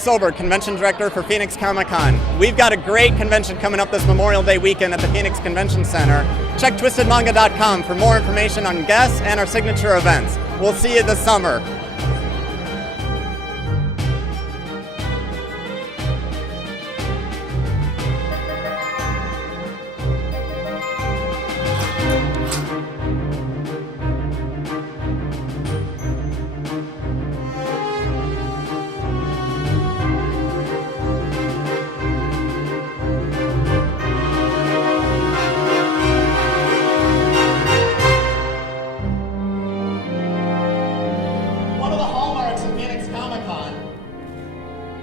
Sober, Convention Director for Phoenix Comicon. We've got a great convention coming up this Memorial Day weekend at the Phoenix Convention Center. Check twistedmanga.com for more information on guests and our signature events. We'll see you this summer.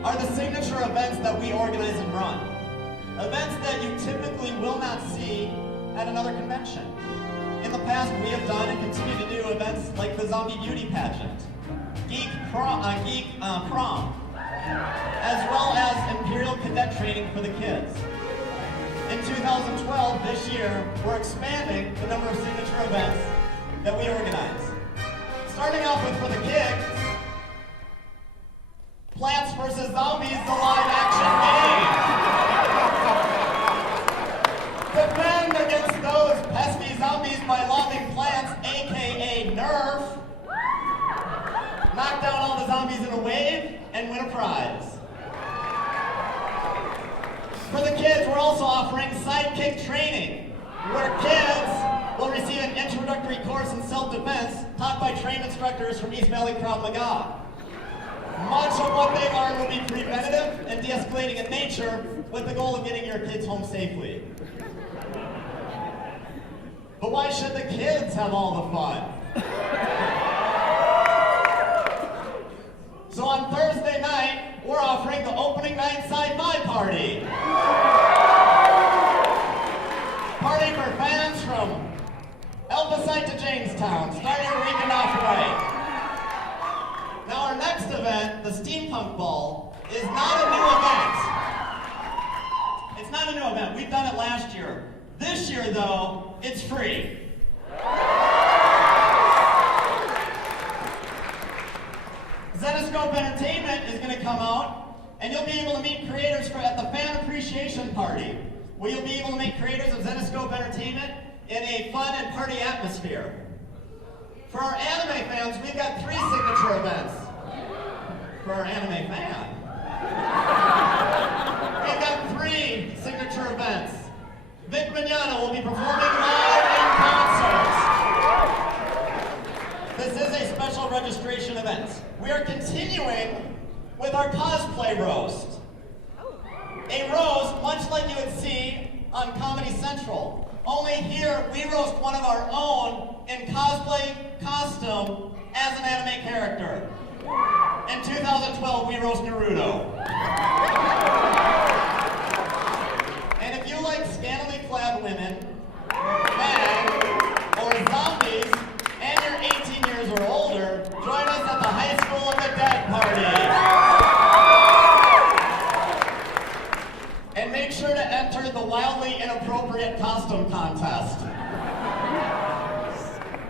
Are the signature events that we organize and run. Events that you typically will not see at another convention. In the past, we have done and continue to do events like the Zombie Beauty Pageant, Geek Prom, as well as Imperial Cadet Training for the kids. In 2012, this year, we're expanding the number of signature events that we organize. Starting off with for the kids, Plants vs. Zombies, the live-action game. Defend against those pesky zombies by lobbing plants, aka Nerf. Knock down all the zombies in a wave and win a prize. For the kids, we're also offering Sidekick Training, where kids will receive an introductory course in self-defense taught by trained instructors from East Valley Krav Maga. Much of what they learn will be preventative and de-escalating in nature with the goal of getting your kids home safely. But why should the kids have all the fun? So on Thursday night, we're offering the opening night sci-fi party. Party for fans from Elphasite to Jamestown, starting your weekend off right. Now our next event, the Steampunk Ball, is not a new event. It's not a new event. We've done it last year. This year, though, it's free. Zetascope Entertainment is going to come out, and you'll be able to meet creators at the Fan Appreciation Party, where you'll be able to meet creators of Zetascope Entertainment in a fun and party atmosphere. For our anime fans, we've got 3 signature events. For our anime fan, we've got 3 signature events. Vic Mignogna will be performing live in concert. This is a special registration event. We are continuing with our cosplay roast. A roast much like you would see on Comedy Central. Only here, we roast one of our own in cosplay costume as an anime character. In 2012, we roast Naruto. And if you like scantily clad women, men, or zombies, and you're 18 years or older, join us at the High School of the Dead party. And make sure to enter the wildly inappropriate costume contest.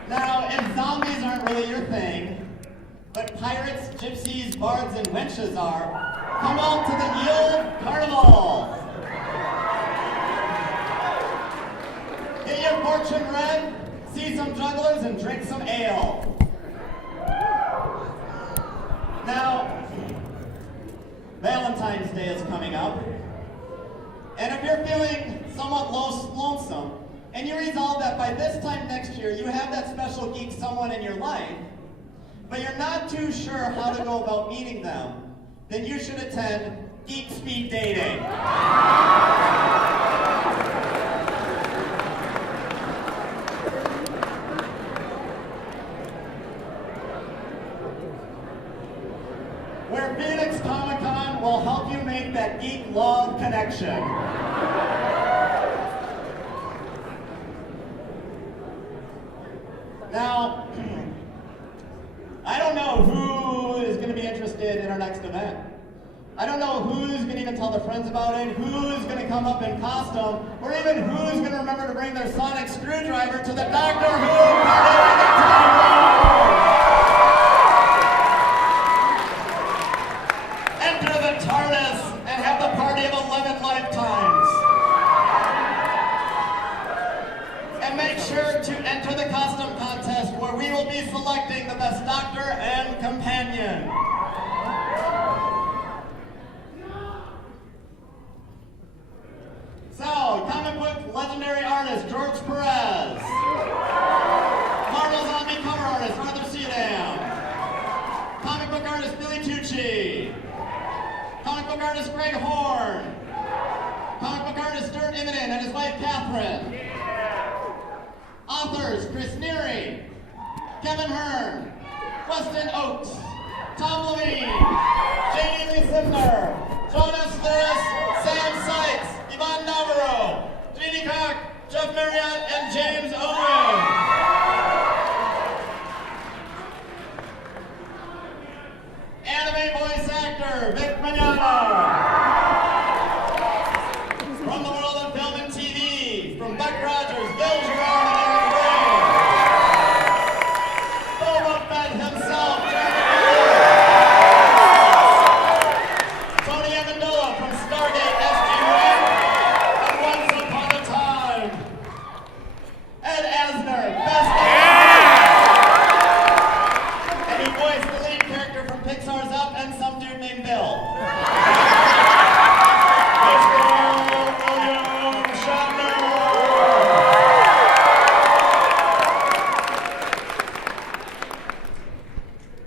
Now, if zombies aren't really your thing, but pirates, gypsies, bards, and wenches are, come out to the Yield Carnival. Get your fortune read, see some jugglers, and drink some ale. Now, Valentine's Day is coming up, and if you're feeling somewhat lonesome, and you resolve that by this time next year you have that special geek someone in your life, but you're not too sure how to go about meeting them, then you should attend Geek Speed Dating. Where Phoenix Comicon will help you make that geek love connection. Now, I don't know who is going to be interested in our next event. I don't know who's going to even tell their friends about it, who's going to come up in costume, or even who's going to remember to bring their sonic screwdriver to the Doctor Who party in the Time Lord. Enter the artist Greg Horn. Comic book artist Dorn and his wife Catherine. Authors Chris Neary, Kevin Hearn, Weston Oakes, Tom Levine, Janie Lee Simner, Jonas Ferris, Sam Sykes, Yvonne Navarro, Jeannie Cock, Jeff Marriott, and James Owen. Anime voice actor Vic Mignogna. From the world of film and TV, from Buck Rogers, Bill Girard, and Aaron Gray. Boba Fett himself, Tony Amendola from Stargate SG-1 and Once Upon a Time. Ed Asner, best actor. And he voiced the lead character from Pixar's Up and some dude named Bill.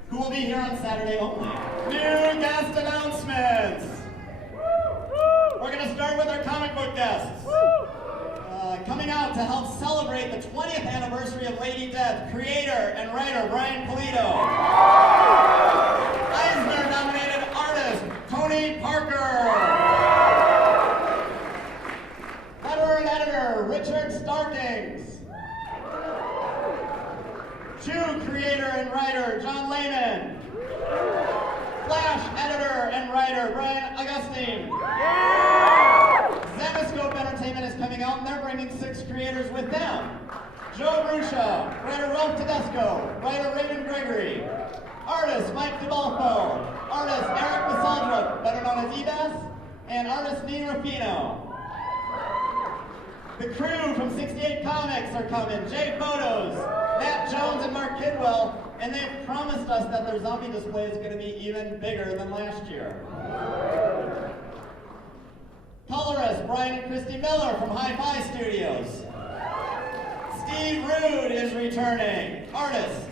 Who will be here on Saturday only? New guest announcements. We're going to start with our comic book guests. Coming out to help celebrate the 20th anniversary of Lady Death, creator and writer Brian Pulido. Eisner-nominated artist Tony Parker. Letterer and editor Richard Starkings. Chew creator and writer John Lehman. Flash editor and writer Brian Augustine. Zenoscope Entertainment is coming out and they're bringing 6 creators with them. Joe Bruscia, writer Ralph Tedesco, writer Raymond Gregory, artist Mike DeBalfo, artist Eric Masaldra, better known as Ebas, and artist Dean Ruffino. The crew from 68 Comics are coming, Jay Photos, Matt Jones and Mark Kidwell, and they've promised us that their zombie display is going to be even bigger than last year. Colorist Brian and Christy Miller from Hi-Fi Studios. Steve Rude is returning, artist.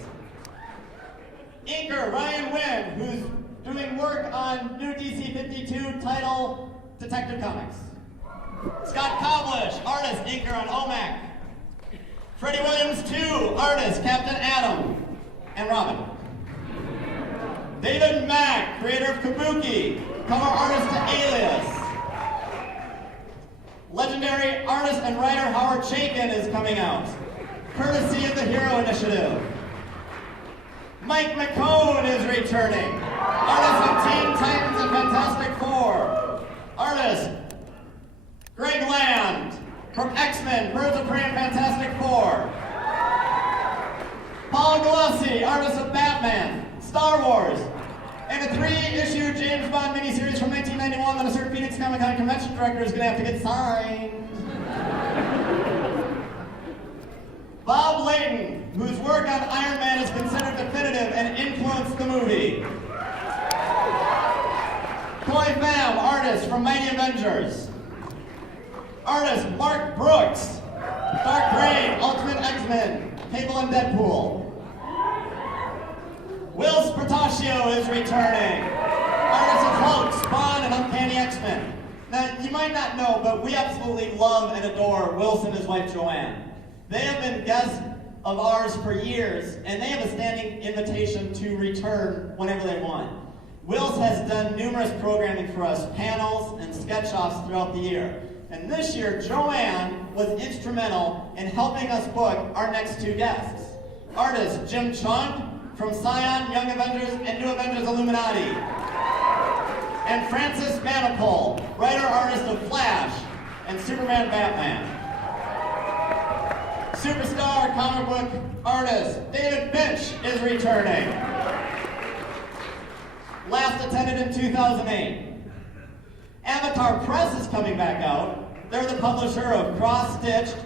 Inker Ryan Wynn, who's doing work on new DC 52 title Detective Comics. Scott Koblish, artist, inker on OMAC. Freddie Williams, 2, artist, Captain Atom and Robin. David Mack, creator of Kabuki, cover artist to Alias. Legendary artist and writer Howard Chaykin is coming out, courtesy of the Hero Initiative. Mike McCone is returning, artist of Teen Titans and Fantastic Four. Artist Greg Land from X-Men, Birds of Prey and Fantastic Four. Paul Galassi, artist of Batman, Star Wars, and a 3-issue James Bond miniseries from 1991 that a certain Phoenix Comicon convention director is going to have to get signed. Bob Layton, whose work on Iron Man is considered definitive and influenced the movie. Toy Pham, artist from Mighty Avengers. Artist Mark Brooks, Dark Reign, Ultimate X-Men, Cable and Deadpool. Will Spartaccio is returning, artist of Hulk, Spawn, and Uncanny X-Men. Now, you might not know, but we absolutely love and adore Wilson and his wife Joanne. They have been guests of ours for years, and they have a standing invitation to return whenever they want. Wills has done numerous programming for us, panels and sketch-offs throughout the year. And this year, Joanne was instrumental in helping us book our next 2 guests. Artist Jim Chung from Scion, Young Avengers, and New Avengers Illuminati. And Francis Manipul, writer-artist of Flash and Superman Batman. Superstar comic book artist David Finch is returning. Last attended in 2008. Avatar Press is coming back out. They're the publisher of Cross Stitched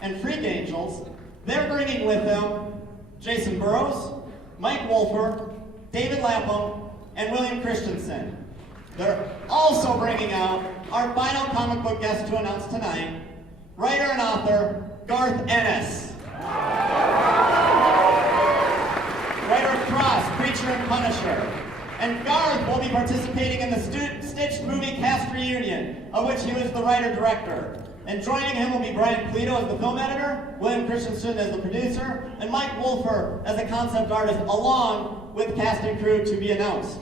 and Freak Angels. They're bringing with them Jason Burrows, Mike Wolfer, David Lapham, and William Christensen. They're also bringing out our final comic book guest to announce tonight, writer and author Garth Ennis. Writer of Cross, Preacher, and Punisher. And Garth will be participating in the Stitched movie reunion, of which he was the writer-director. And joining him will be Brian Polito as the film editor, William Christensen as the producer, and Mike Wolfer as the concept artist, along with cast and crew to be announced.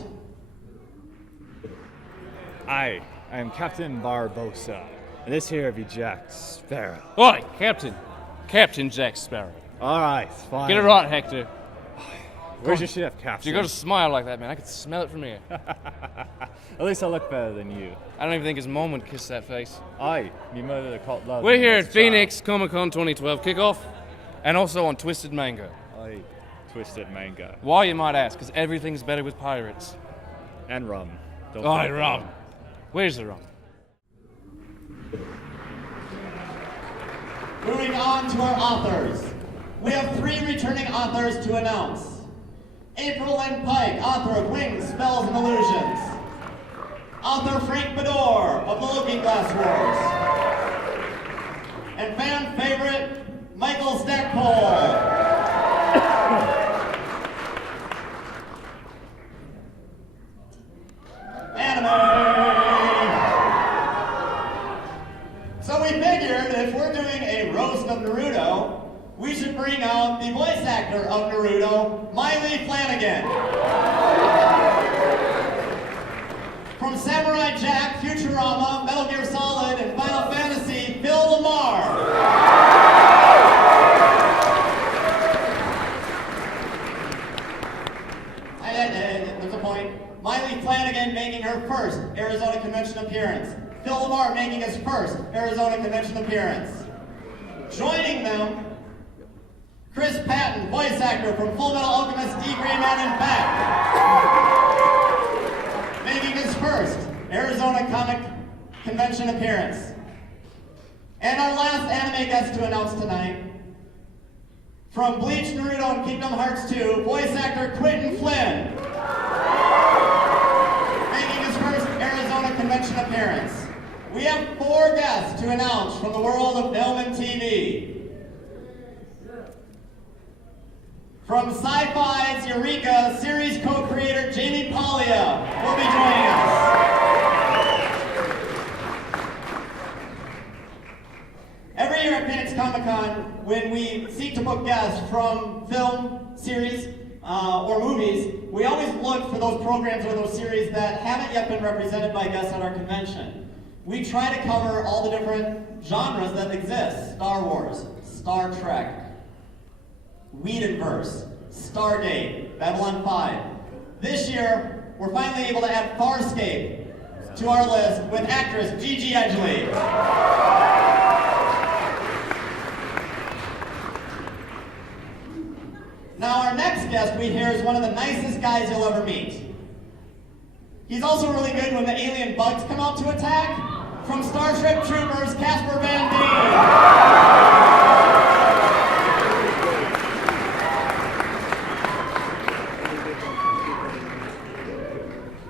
I am Captain Barbosa, and this here be Jack Sparrow. Oi, Captain Jack Sparrow. All right, fine. Get it right, Hector. Where's your ship, Captain? You got to smile like that, man. I can smell it from here. At least I look better than you. I don't even think his mom would kiss that face. Aye, me mother to call love. We're here at Phoenix Comicon 2012 kickoff, and also on Twisted Manga. Aye, Twisted Manga. Why, you might ask? Because everything's better with pirates. And rum. Don't Aye, forget rum. Where's the rum? Moving on to our authors. We have 3 returning authors to announce. April Lynn Pike, author of Wings, Spells, and Illusions. Author Frank Bedore of The Looking Glass Wars. And fan favorite, Michael Stackpole. Anime! So we figured if we're doing a roast of Naruto, we should bring out the voice actor of Naruto, Miley Flanagan. From Samurai Jack, Futurama, Metal Gear Solid, and Final Fantasy, Phil Lamar. There's a point. Miley Flanagan making her first Arizona Convention appearance. Phil Lamar making his first Arizona Convention appearance. Joining them, Chris Patton, voice actor from Full Metal Alchemist, D. Gray Man, and back. Making his first Arizona Comic Convention appearance. And our last anime guest to announce tonight, from Bleach, Naruto, and Kingdom Hearts 2, voice actor Quentin Flynn. Making his first Arizona Convention appearance. We have 4 guests to announce from the world of film and TV. From Sci-Fi's Eureka series co-creator Jamie Paglia will be joining us. Every year at Phoenix Comicon, when we seek to book guests from film, series, or movies, we always look for those programs or those series that haven't yet been represented by guests at our convention. We try to cover all the different genres that exist. Star Wars, Star Trek, Whedonverse, Stargate, Babylon 5. This year, we're finally able to add Farscape to our list with actress Gigi Edgley. Now our next guest we hear is one of the nicest guys you'll ever meet. He's also really good when the alien bugs come out to attack. From Starship Troopers, Casper Van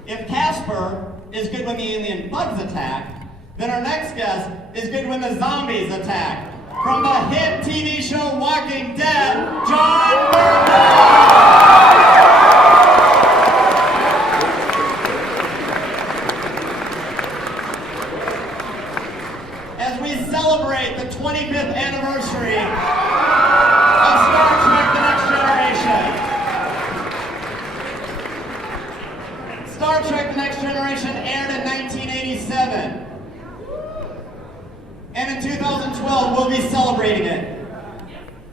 Dien. If Casper is good when the alien bugs attack, then our next guest is good when the zombies attack. From the hit TV show Walking Dead, John Burton! As we celebrate the 25th anniversary of Star Trek The Next Generation. Star Trek The Next Generation aired in 1987. And in 2012, we'll be celebrating it.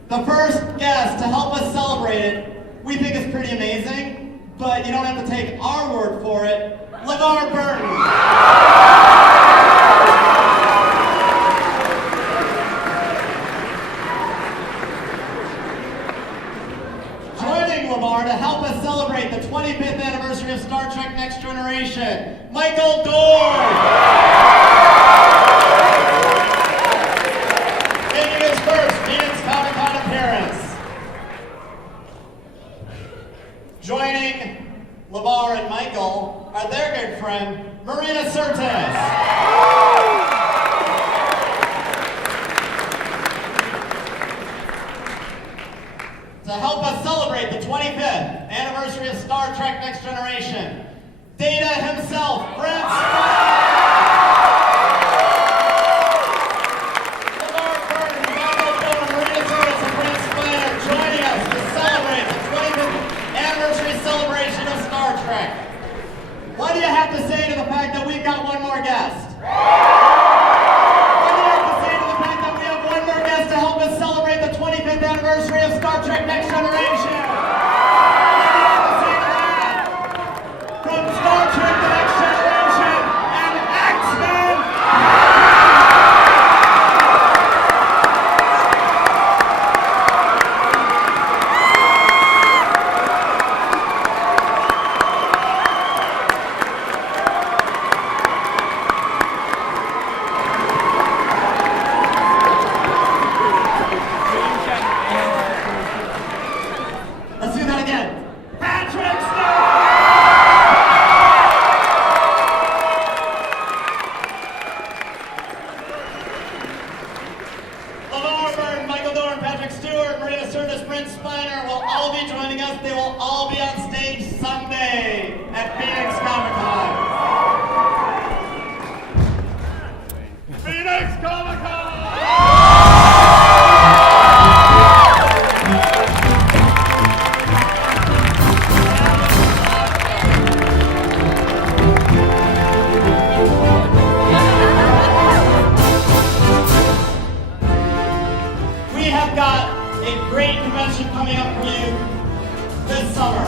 The first guest to help us celebrate it, we think is pretty amazing, but you don't have to take our word for it. Levar Burton. Joining Levar to help us celebrate the 25th anniversary of Star Trek Next Generation, Michael Dorn. First Phoenix Comicon appearance. Joining Levar and Michael are their good friend, Marina Sirtis. To help us celebrate the 25th anniversary of Star Trek Next Generation. From Star Trek The Next Generation and X-Men. Let's do that again. Patrick Stewart! Levar Burton, Michael Dorn, Patrick Stewart, Marina Sirtis, Brent Spiner will all be joining us. They will all be on stage Sunday at Phoenix Comicon. Phoenix Comicon! We have got a great convention coming up for you this summer.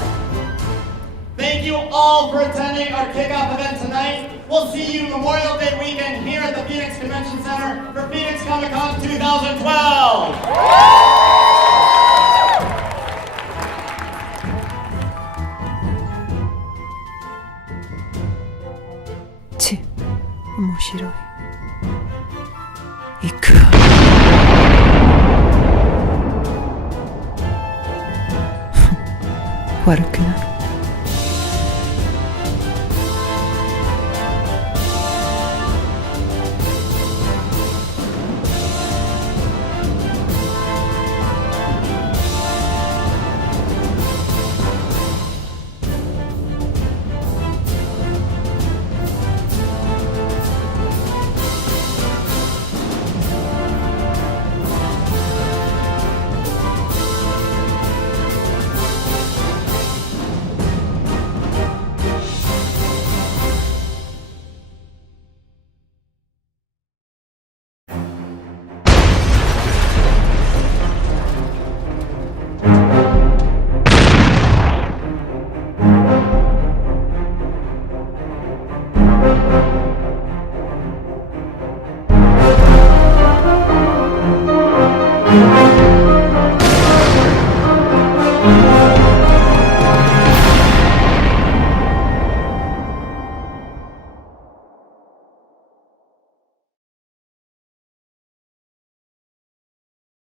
Thank you all for attending our kickoff event tonight. We'll see you Memorial Day weekend here at the Phoenix Convention Center for Phoenix Comicon 2012. 치, 面白い。いくら悪くない。